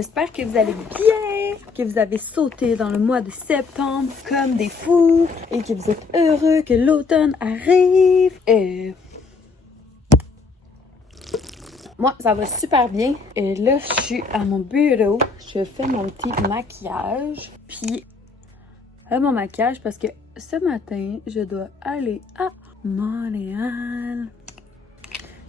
J'espère que vous allez bien, que vous avez sauté dans le mois de septembre comme des fous et que vous êtes heureux que l'automne arrive. Moi, ça va super bien. Et là, je suis à mon bureau. Je fais mon petit maquillage. Puis, mon maquillage parce que ce matin, je dois aller à Montréal.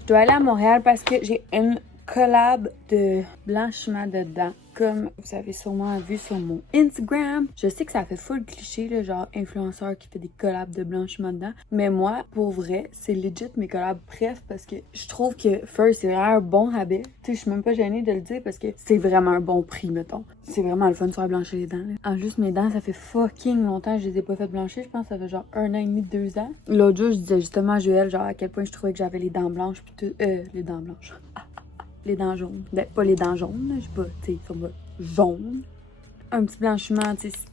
Je dois aller à Montréal parce que j'ai une collab de blanchiment de dents. Comme vous avez sûrement vu sur mon Instagram. Je sais que ça fait full cliché, là, genre influenceur qui fait des collabs de blanchiment de dents. Mais moi, pour vrai, c'est legit mes collabs bref parce que je trouve que First, c'est vraiment un bon rabais. Tu sais, je suis même pas gênée de le dire parce que c'est vraiment un bon prix, mettons. C'est vraiment le fun de faire blanchir les dents. Là. En juste mes dents, ça fait fucking longtemps que je les ai pas fait blanchir. Je pense que ça fait genre 1 an et demi, 2 ans. L'autre jour, je disais justement à Joël, genre à quel point je trouvais que j'avais les dents blanches. Puis tout, les dents blanches. Les dents jaunes. Ben, pas les dents jaunes, je sais pas, tu sais, ils sont pas jaunes. Un petit blanchiment, tu sais, c'est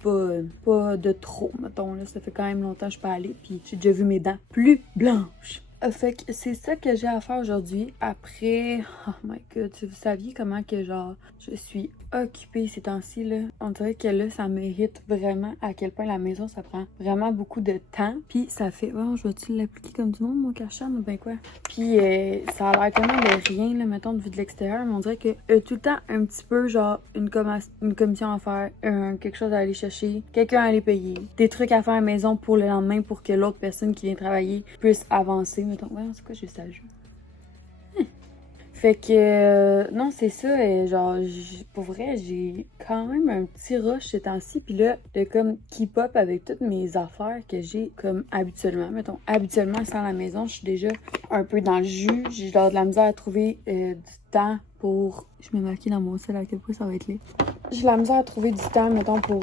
pas de trop, mettons, là. Ça fait quand même longtemps que je suis pas allée, puis j'ai déjà vu mes dents plus blanches. Fait que c'est ça que j'ai à faire aujourd'hui. Après, oh my god, vous saviez comment que genre, je suis occupée ces temps-ci, là. On dirait que là, ça mérite vraiment à quel point la maison, ça prend vraiment beaucoup de temps. Puis ça fait, oh, je vais-tu l'appliquer comme du monde, mon cachet, mais ben quoi. Puis ça a l'air tellement de rien, là, mettons, de vue de l'extérieur, mais on dirait que tout le temps, un petit peu, genre, une commission à faire, quelque chose à aller chercher, quelqu'un à aller payer, des trucs à faire à la maison pour le lendemain pour que l'autre personne qui vient travailler puisse avancer. Mettons, ouais, c'est quoi, j'ai ça à jouer? Fait que, non, c'est ça, et genre, pour vrai, j'ai quand même un petit rush ces temps-ci, puis là, de comme keep-up avec toutes mes affaires que j'ai comme habituellement. Mettons, habituellement, sans la maison, je suis déjà un peu dans le jus, j'ai genre de la misère à trouver du temps pour... Je me maquille dans mon sel, à quel point ça va être laid. J'ai de la misère à trouver du temps, mettons, pour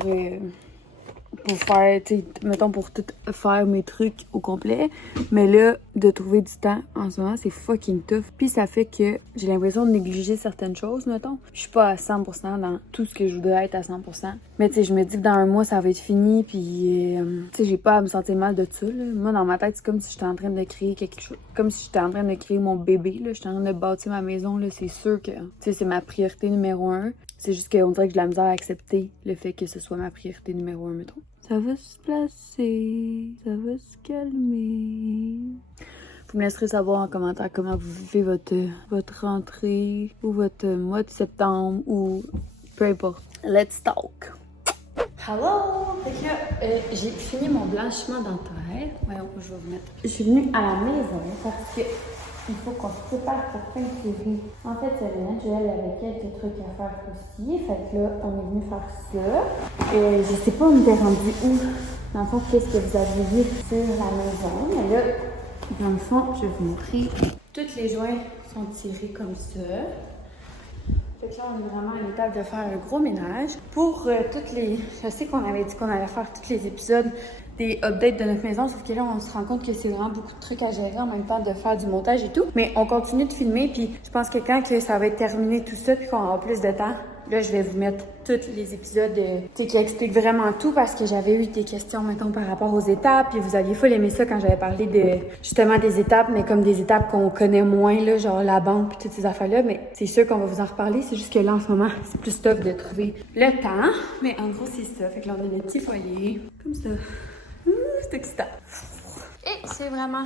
faire, tu sais, mettons, pour tout faire mes trucs au complet. Mais là, de trouver du temps en ce moment, c'est fucking tough. Puis ça fait que j'ai l'impression de négliger certaines choses, mettons. Je suis pas à 100% dans tout ce que je voudrais être à 100%. Mais tu sais, je me dis que dans un mois, ça va être fini. Puis, tu sais, j'ai pas à me sentir mal de ça, là. Moi, dans ma tête, c'est comme si j'étais en train de créer quelque chose. Comme si j'étais en train de créer mon bébé, là. J'étais en train de bâtir ma maison, là. C'est sûr que, tu sais, c'est ma priorité numéro 1. C'est juste qu'on dirait que j'ai de la misère à accepter le fait que ce soit ma priorité numéro 1, mettons. Ça va se placer, ça va se calmer. Vous me laisserez savoir en commentaire comment vous vivez votre rentrée ou votre mois de septembre ou peu importe. Let's talk! Hello! Fait que là, j'ai fini mon blanchiment dentaire. Voyons, je vais vous mettre. Je suis venue à la maison parce que il faut qu'on se prépare pour peinturer. En fait, Joël avait quelques trucs à faire aussi. Fait que là, on est venu faire ça. Et je sais pas, on était rendu où. Dans le fond, qu'est-ce que vous avez vu sur la maison. Mais là, dans le fond, je vais vous montrer. Tous les joints sont tirés comme ça. Fait que là, on est vraiment à l'étape de faire un gros ménage. Pour toutes les... Je sais qu'on avait dit qu'on allait faire tous les épisodes des updates de notre maison, sauf que là, on se rend compte que c'est vraiment beaucoup de trucs à gérer en même temps de faire du montage et tout. Mais on continue de filmer, puis je pense que quand ça va être terminé tout ça, puis qu'on aura plus de temps, là, je vais vous mettre tous les épisodes qui expliquent vraiment tout, parce que j'avais eu des questions, mettons, par rapport aux étapes, puis vous aviez full aimé ça quand j'avais parlé de, justement, des étapes, mais comme des étapes qu'on connaît moins, là, genre la banque, puis toutes ces affaires-là, mais c'est sûr qu'on va vous en reparler, c'est juste que là, en ce moment, c'est plus tough de trouver le temps, mais en gros, c'est ça. Fait que là, on a le petit foyer, comme ça. C'est excitant. Et c'est vraiment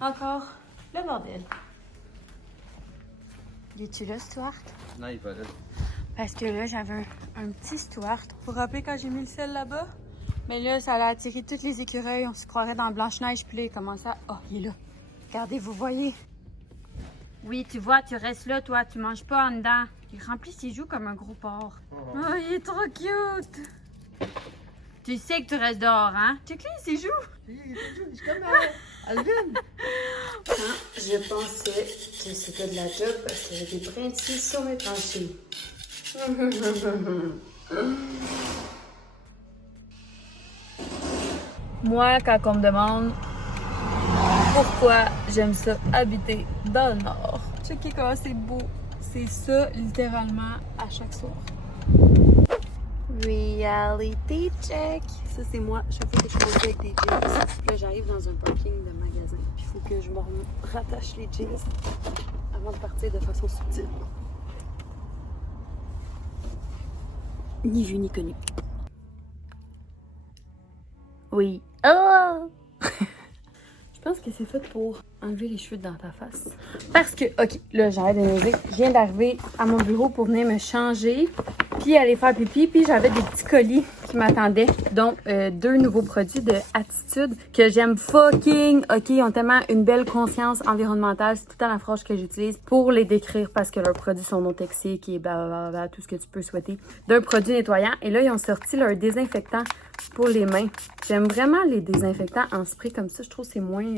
encore le bordel. Es-tu là, Stuart? Non, il est pas là. Parce que là, j'avais un petit Stuart. Vous vous rappelez quand j'ai mis le sel là-bas? Mais là, ça a attiré toutes les écureuils. On se croirait dans Blanche-Neige. Puis là, il commence à... Oh, il est là. Regardez, vous voyez? Oui, tu vois, tu restes là, toi. Tu manges pas en dedans. Il remplit ses joues comme un gros porc. Oh, il est trop cute! Tu sais que tu restes dehors, hein? Check-les, ses joues! Je suis comme Alvin! Je pensais que c'était de la job parce que j'ai des brindilles sur mes planchers. Moi, quand on me demande pourquoi j'aime ça habiter dans le Nord, checkez comment c'est beau. C'est ça, littéralement, à chaque soir. Reality check. Ça, c'est moi. Chaque fois que je conduis avec des jeans. Là, j'arrive dans un parking de magasin. Puis il faut que je me rattache les jeans avant de partir de façon subtile. Ni vu ni connu. Oui. Oh! Je pense que c'est fait pour enlever les cheveux dans ta face. Parce que, ok, là j'arrête de niaiser. Je viens d'arriver à mon bureau pour venir me changer, puis aller faire pipi, puis j'avais des petits colis qui m'attendaient, dont 2 nouveaux produits de Attitude que j'aime fucking. Ok, ils ont tellement une belle conscience environnementale. C'est tout le temps la phrase que j'utilise pour les décrire parce que leurs produits sont non toxiques et blablabla, tout ce que tu peux souhaiter d'un produit nettoyant. Et là, ils ont sorti leur désinfectant pour les mains. J'aime vraiment les désinfectants en spray comme ça. Je trouve que c'est moins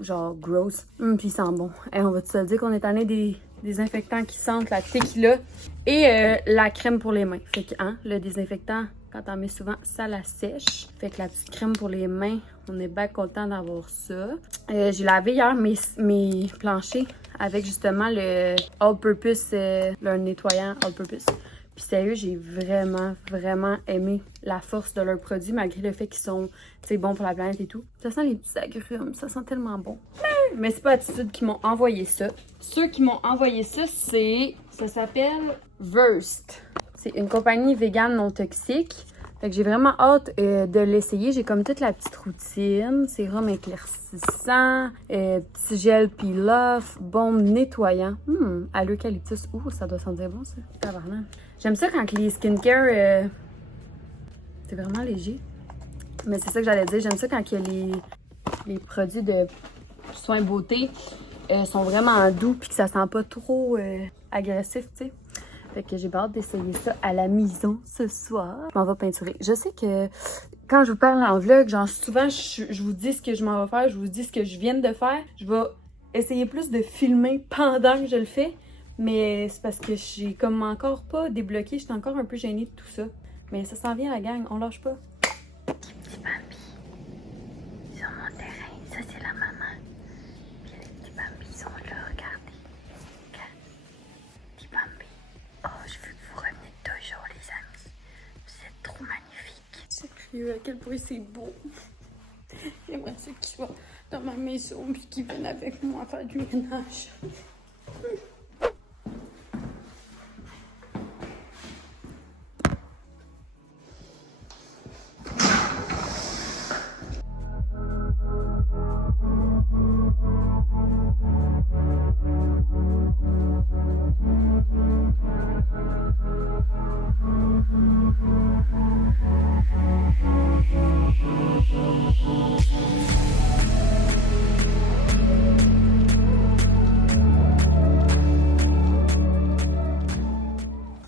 genre gross. Puis ils sentent bon. Et on va te dire qu'on est tanné des désinfectants qui sentent la tequila et la crème pour les mains. Fait que le désinfectant, quand t'en mets souvent, ça la sèche. Fait que la petite crème pour les mains, on est bien content d'avoir ça. J'ai lavé hier mes planchers avec justement le All-Purpose, leur nettoyant All-Purpose. Puis sérieux, j'ai vraiment aimé la force de leurs produits, malgré le fait qu'ils sont, tu sais, bons pour la planète et tout. Ça sent les petits agrumes, ça sent tellement bon. Mais c'est pas Attitude qui m'ont envoyé ça. Ceux qui m'ont envoyé ça, ça s'appelle Versed. C'est une compagnie végane non toxique. Fait que j'ai vraiment hâte de l'essayer. J'ai comme toute la petite routine. Sérum éclaircissant, petit gel peel-off, baume nettoyant. À l'eucalyptus. Ouh, ça doit sentir bon, ça. Tabarnak. J'aime ça quand les skincare, c'est vraiment léger. Mais c'est ça que j'allais dire. J'aime ça quand les produits de soins beauté sont vraiment doux puis que ça sent pas trop agressif, tu sais. Fait que j'ai hâte d'essayer ça à la maison ce soir. Je m'en vais peinturer. Je sais que quand je vous parle en vlog, genre souvent je vous dis ce que je m'en vais faire, je vous dis ce que je viens de faire. Je vais essayer plus de filmer pendant que je le fais. Mais c'est parce que j'ai comme encore pas débloqué. J'étais encore un peu gênée de tout ça. Mais ça s'en vient la gang, on lâche pas. Des petits bambis sur mon terrain. Ça c'est la maman. Puis les petits bambis sont là, regardez. Petits bambis. Oh, je veux que vous reveniez toujours les amis. Vous êtes trop magnifiques. Sérieux, à quel point c'est beau. J'aimerais ça qu'ils soient dans ma maison puis qu'ils viennent avec moi faire du ménage.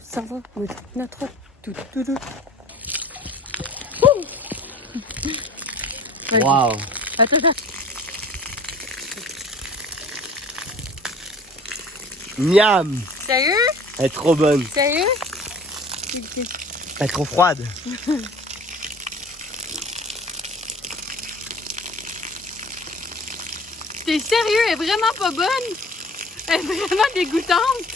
Ça va with notre tout. Wow. Attends. Miam. Sérieux? Elle est trop bonne. Sérieux? Elle est trop froide. T'es sérieux? Elle est vraiment pas bonne? Elle est vraiment dégoûtante?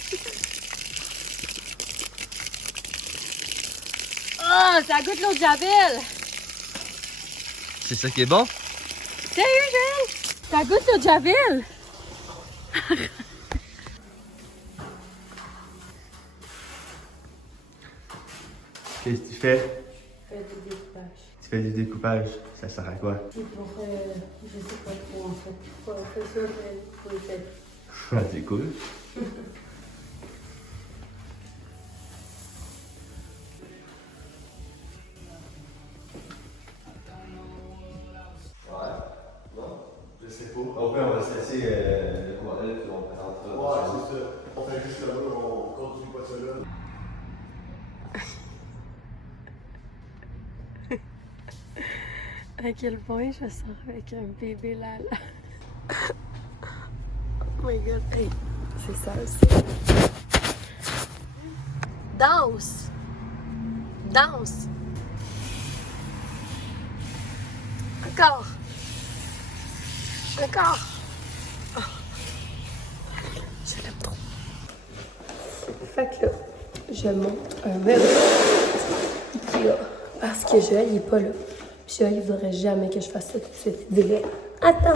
Oh, ça goûte l'eau de Javel! C'est ça qui est bon? Sérieux, Joël? Ça goûte l'eau de Javel! Qu'est-ce que tu fais? Je fais du découpage. Tu fais du découpage. Ça sert à quoi? C'est pour, je sais pas trop en fait. Pour faire ça, pour les têtes. Ah, c'est cool. Je sais pas. Après, on va se laisser le courriel puis on présentera. Ouais, c'est ça. On fait juste là, on continue pas ça là. À quel point je sors avec un bébé là. Oh my god, hey, c'est ça aussi. Danse! Danse! Encore! Encore! Oh. Je l'aime trop. Fait que là, je monte un vélo Ikea parce que Joël il est pas là. Puis Joël il voudrait jamais que je fasse ça tout de suite. Il dirait attends!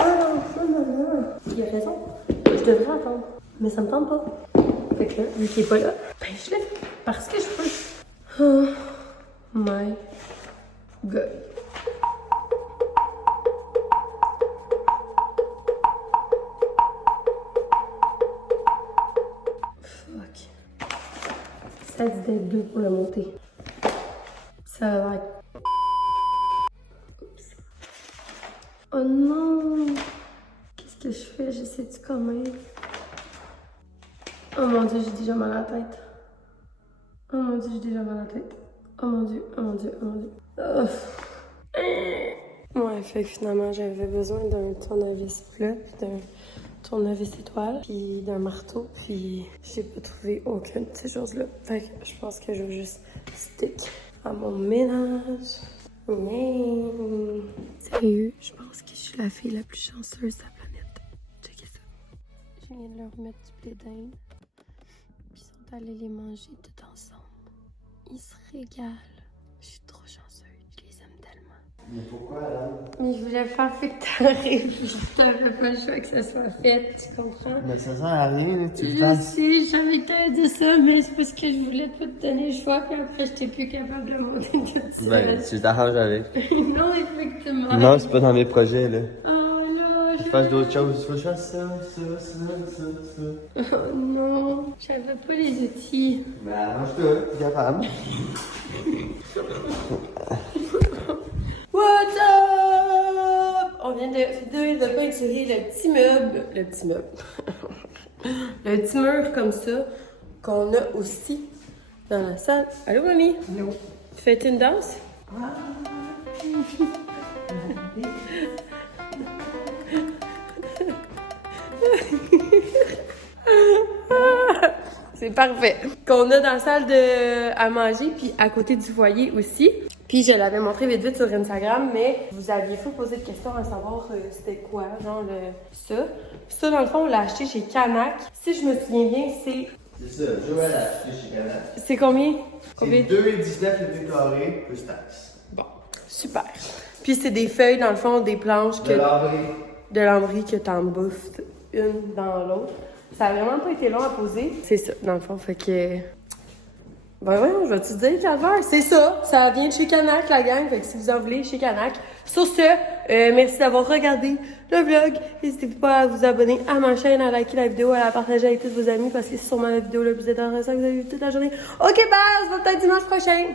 Il a raison. Je devrais attendre. Mais ça me tente pas. Fait que là, vu qu'il est pas là, ben je le fais. Parce que je peux. Oh. my god. Fuck. Ça dit d'être 2 pour la montée. Ça a l'air... Oups. Oh non! Qu'est-ce que je fais? J'essaie-tu quand même? Oh mon dieu, j'ai déjà mal à la tête. Oh mon dieu, j'ai déjà mal à la tête. Oh mon dieu, oh mon dieu, oh mon dieu. Ouais, fait que finalement, j'avais besoin d'un tournevis plat, puis d'un tournevis étoile, puis d'un marteau, puis j'ai pas trouvé aucune de ces choses-là. Fait que je pense que je vais juste stick à mon ménage. Yeah. Sérieux, je pense que je suis la fille la plus chanceuse de la planète. Checkez ça. Je viens de leur mettre du blé d'Inde. Puis ils sont allés les manger tout ensemble. Ils se régalent. Je suis trop chanceuse. Je les aime tellement. Mais pourquoi, Alan? Mais je voulais pas que t'arrives. T'avais pas le choix que ça soit fait, tu comprends? Mais ça sert à rien, là, tu le Je fasses. sais, je savais que t'allais dire ça, mais c'est parce que je voulais pas te donner le choix, puis après, j'étais plus capable de monter toute seule. Ben, tu t'arranges avec. Non, effectivement. Non, c'est pas dans mes projets, là. Oh non, Je fasse d'autres choses. Faut que je fasse ça. Oh non, j'avais pas les outils. Ben, arrange-toi, t'es capable. What's up? On vient de peinturer le petit meuble. Le petit meuble. Le petit mur comme ça qu'on a aussi dans la salle. Allô, mamie? Allô. Fais-tu une danse? C'est parfait. Qu'on a dans la salle à manger, puis à côté du foyer aussi. Puis je l'avais montré vite vite sur Instagram, mais vous aviez fou posé de questions à savoir c'était quoi, genre ça. Ça, dans le fond, on l'a acheté chez Canac. Si je me souviens bien, c'est... C'est ça, Joël a acheté chez Canal. C'est combien? C'est 2,19 le mètre carré plus taxe. Bon, super. Puis c'est des feuilles, dans le fond, des planches De l'abri. de lambris que t'en bouffes une dans l'autre. Ça a vraiment pas été long à poser. C'est ça, dans le fond, fait que... Ben ouais, je vais te dire, Calvaire, c'est ça. Ça vient de chez Canac, la gang. Fait que si vous en voulez, chez Canac. Sur ce, merci d'avoir regardé le vlog. N'hésitez pas à vous abonner à ma chaîne, à liker la vidéo, à la partager avec tous vos amis parce que c'est sûrement la vidéo la plus intéressante que vous avez vue toute la journée. Ok, bye! On se voit peut-être dimanche prochain.